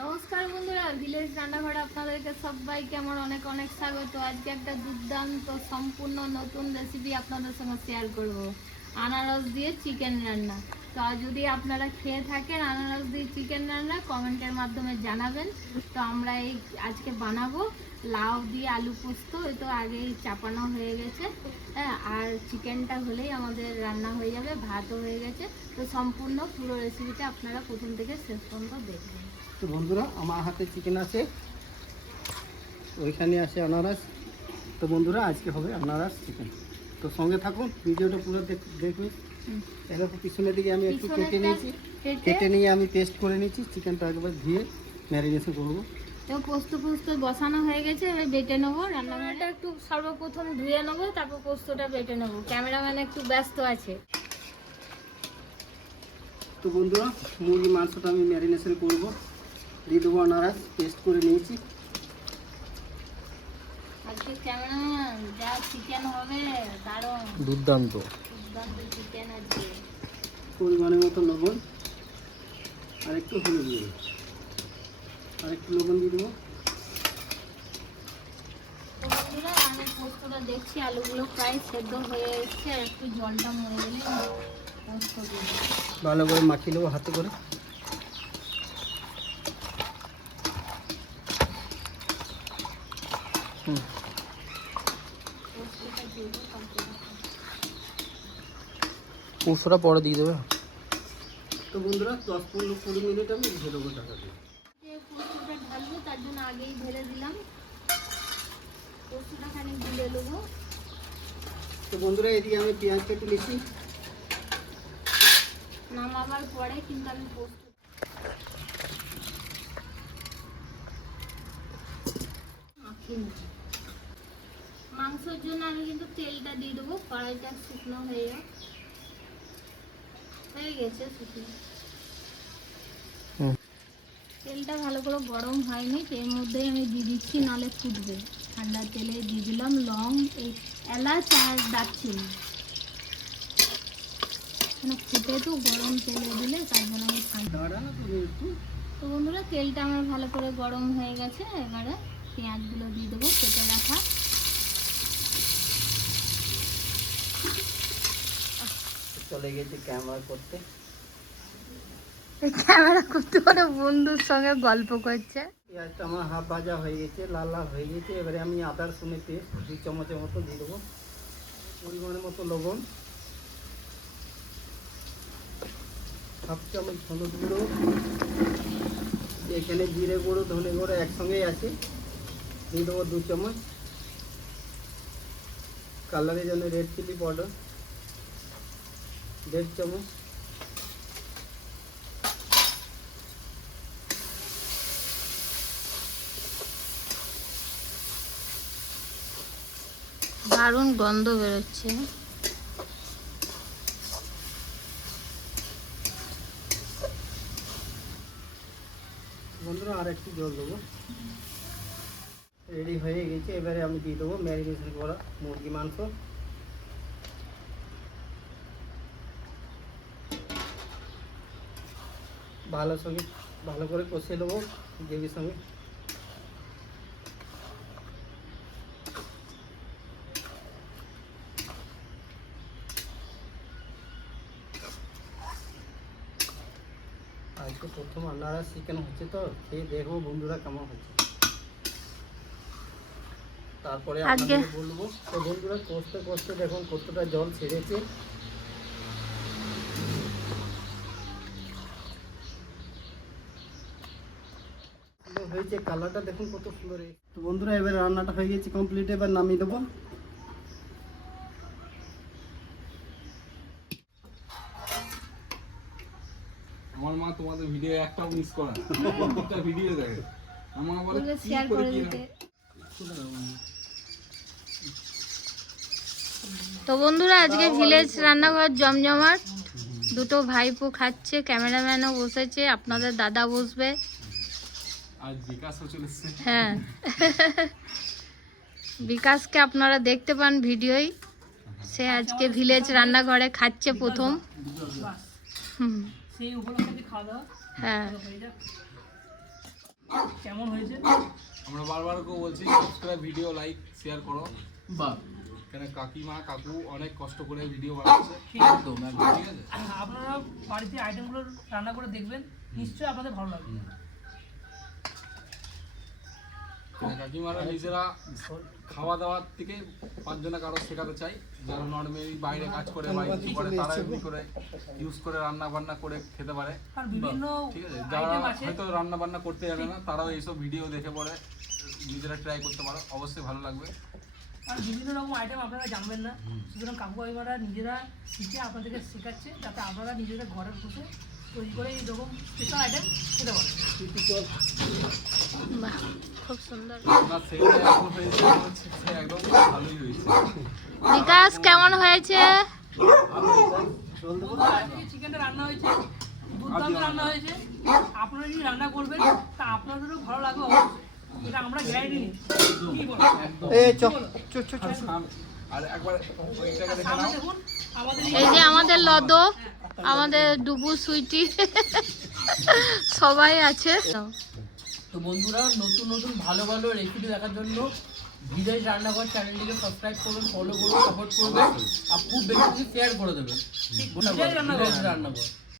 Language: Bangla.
নমস্কার বন্ধুরা, ভিলেজ রান্নাঘরে আপনাদেরকে সবাইকে আমার অনেক অনেক স্বাগত। আজকে একটা দুর্দান্ত সম্পূর্ণ নতুন রেসিপি আপনাদের সঙ্গে শেয়ার করব, আনারস দিয়ে চিকেন রান্না। তো যদি আপনারা খেয়ে থাকেন আনারস দিয়ে চিকেন রান্না, কমেন্টের মাধ্যমে জানাবেন। তো আমরা এই আজকে বানাবো লাউ দিয়ে আলু পোস্ত। এই তো আগেই চাপানো হয়ে গেছে, হ্যাঁ, আর চিকেনটা হলেই আমাদের রান্না হয়ে যাবে, ভাতও হয়ে গেছে। তো সম্পূর্ণ পুরো রেসিপিটা আপনারা প্রথম থেকে শেষ পর্যন্ত দেখবেন। তো বন্ধুরা, আমার হাতে চিকেন আছে, ওইখানে আছে আনারস। তো বন্ধুরা, আজকে হবে আনারস চিকেন। তো সঙ্গে থাকুন, ভিডিওটা পুরো দেখুন। এরকম পিছনের দিকে আমি একটু কেটে নিয়েছি, কেটে নিয়ে আমি পেস্ট করে নিয়েছি। চিকেনটা একবার ধুয়ে ম্যারিনেশন করবো। তো পোস্ত বসানো হয়ে গেছে, এবার বেটে নেবো। রান্নাঘরটা একটু সর্বপ্রথম ধুয়ে নেবো, তারপর পোস্তটা বেটে নেবো। ক্যামেরাম্যান একটু ব্যস্ত আছে। তো বন্ধুরা, মুরগি মাংসটা আমি ম্যারিনেশন করবো। দিয়ে দেবো আনারস, পেস্ট করে নিয়েছি। আজকে ক্যামেরাম্যান যা চিকেন হবে দারুণ, দুর্দান্ত দুর্দান্ত চিকেন আজকে। পরিমাণের মতো লবণ, আর একটু হলুদ দিয়ে, আর একটু লবণ দিয়ে দেবো। তো বন্ধুরা, আমি পোস্তটা দেখছি আলুগুলো প্রায় সেদ্ধ হয়ে এসছে, আর একটু জলটা মরে গেলে পোস্ত দিয়ে দেবো। ভালো করে মাখিয়ে নেবো হাতে করে। পোস্তটা পরে দিয়ে দেবে। তো বন্ধুরা, 10-15-20 মিনিট আমি ভেজে দেবো ঢাকা দিয়ে। পোস্তটা ঢালবো, তার জন্য আগেই ঢেলে দিলাম। পোস্তটা খানিক গুলে নেবো। তো বন্ধুরা, এদিকে আমি পেঁয়াজ কেটে নিচ্ছি। নামাবার পরে কিন্তু আমি পোস্ত মাখিয়ে নেব। মাংসের জন্য আমি কিন্তু তেলটা দিয়ে দেবো। কড়াইটা শুকনো হয়ে গেছে, শুকনো। তেলটা ভালো করে গরম হয়নি, এর মধ্যেই আমি দিয়ে দিচ্ছি, নাহলে ফুটবে। ঠান্ডা তেলে দিয়ে দিলাম লং, এই এলাচ আর দারচিনি। ফুটে তো গরম তেলে দিলে, তার জন্য আমি তো বন্ধুরা, তেলটা আমার ভালো করে গরম হয়ে গেছে। এবারে পেঁয়াজগুলো দিয়ে দেবো কেটে রাখা। চলে গেছি ক্যামেরা করতে করে বন্ধুর সঙ্গে গল্প করছে। পেঁয়াজটা আমার হাফ ভাজা হয়ে গেছে, লাল লাল হয়ে গেছে। এবারে আমি আদা রসুনের পেস্ট 2 চামচের মতো দিয়ে দেবো। পরিমাণের মতো লবণ, হাফ চামচ হলুদ গুঁড়ো, এখানে জিরে গুঁড়ো ধনে গুঁড়ো একসঙ্গেই আছে, দিয়ে দেবো 2 চামচ। কালারের জন্য রেড চিলি পাউডার 1.5 চামচ। দারুণ গন্ধ বেরোচ্ছে। বন্ধুরা, আর একটু জল দেবো। রেডি হয়ে গেছে। এবারে আমি দিয়ে দেবো ম্যারিনেশন করা মুরগি মাংস। ভালো করে কষিয়ে নেবো গ্রেভির সঙ্গে। আজকে প্রথম আনারস চিকেন হচ্ছে, তো খেয়ে দেখবো বন্ধুরা কেমন হচ্ছে, তারপরে আপনাদের বলবো। তো বন্ধুরা, কষতে কষতে দেখুন কতটা জল ছেড়েছে। হয়েছে, কালারটা দেখুন কত সুন্দর। তো বন্ধুরা, এবার রান্নাটা হয়ে গেছে কমপ্লিট। এবার নামিয়ে দেবো। আমার মা তোমাদের ভিডিও একটাও মিস করে না, প্রত্যেকটা ভিডিও দেখে। আমার বলে শেয়ার করে দিতে। তো বন্ধুরা, আজকে ভিলেজ রান্নাঘর জমজমাট। দুটো ভাইপো খাচ্ছে, ক্যামেরাম্যানও বসেছে, আপনাদের দাদা বসবে। আজ বিকাশও চলে এসেছে। হ্যাঁ, বিকাশকে আপনারা দেখতে পান ভিডিওই। সে আজকে ভিলেজ রান্নাঘরে খাচ্ছে প্রথম। হ্যাঁ, কেমন হয়েছে? আমরা বারবার করে বলছি সাবস্ক্রাইব, ভিডিও লাইক, শেয়ার করো। বাহ, কেন কাকিমা কাকু অনেক কষ্ট করে ভিডিও বানাচ্ছে, একদম একদম। ঠিক আছে? আপনারা বাড়িতে আইটেমগুলো রান্না করে দেখবেন, নিশ্চয়ই আপনাদের ভালো লাগবে। কেন কাকিমারা নিজেরা খাওয়া দাওয়ার থেকে 5 জনে কারো শেখাতে চাই, যারা নর্মালি বাইরে কাজ করে বা কিছু করে তারা এমনি করে ইউজ করে রান্না বান্না করে খেতে পারে, আর বিভিন্ন ঠিক আছে? যারা আইটেম আছে, হয়তো রান্না বান্না করতে জানে না তারাও এইসব ভিডিও দেখে পরে নিজেরা ট্রাই করতে পারো, অবশ্যই ভালো লাগবে। আর বিভিন্ন রকম আইটেম আপনারা জানবেন না, সুতরাং কাকু কাকিমারা নিজেরা শিখে আপনাদেরকে শেখাচ্ছে, যাতে আপনারা নিজেদের ঘরে বসে তৈরি করে এইরকম স্পেশাল আইটেম খেতে পারেন। বাহ, খুব সুন্দর। আপনার সেটা এখন হয়েছে হচ্ছে সে একদম ভালোই হয়েছে। বিকাশ কেমন হয়েছে? আজকে চিকেনটা রান্না হয়েছে, দুর্দান্ত রান্না হয়েছে। আপনারা যদি রান্না করবেন তা আপনাদেরও ভালো লাগবে অবশ্যই, এটা আমরা গ্যারান্টি নিচ্ছি। কি বলেন? আর একবার ওইটাকে দেখে সামনে নাও। দেখুন আমাদের এই যে আমাদের লদ, আমাদের ডুবু, সুইটি সবাই আছে। তো বন্ধুরা, নতুন নতুন ভালো ভালো রেসিপি দেখার জন্য বিদেশ রান্নাঘর চ্যানেলটিকে সাবস্ক্রাইব করবেন, ফলো করুন, সাপোর্ট করবেন, আর খুব বেশি বেশি শেয়ার করে দেবেন। ঠিক গোটা বিদেশ রান্নাঘর। বিদেশ রান্নাঘর